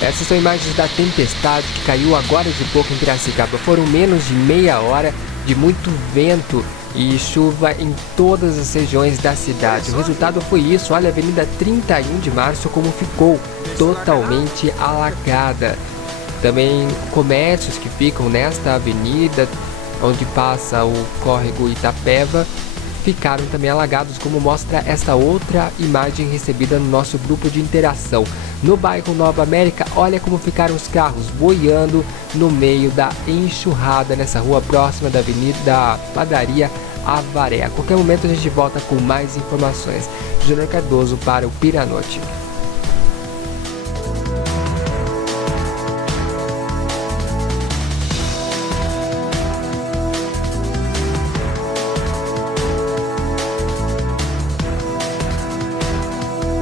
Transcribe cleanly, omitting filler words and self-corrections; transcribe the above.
Essas são imagens da tempestade que caiu agora de pouco em Piracicaba. Foram menos de meia hora de muito vento e chuva em todas as regiões da cidade. O resultado foi isso, olha a Avenida 31 de Março como ficou totalmente alagada. Também comércios que ficam nesta avenida, onde passa o córrego Itapeva, ficaram também alagados, como mostra esta outra imagem recebida no nosso grupo de interação. No bairro Nova América, olha como ficaram os carros boiando no meio da enxurrada nessa rua próxima da Avenida Padaria Avaré. A qualquer momento a gente volta com mais informações. Júnior Cardoso para o Piranoite.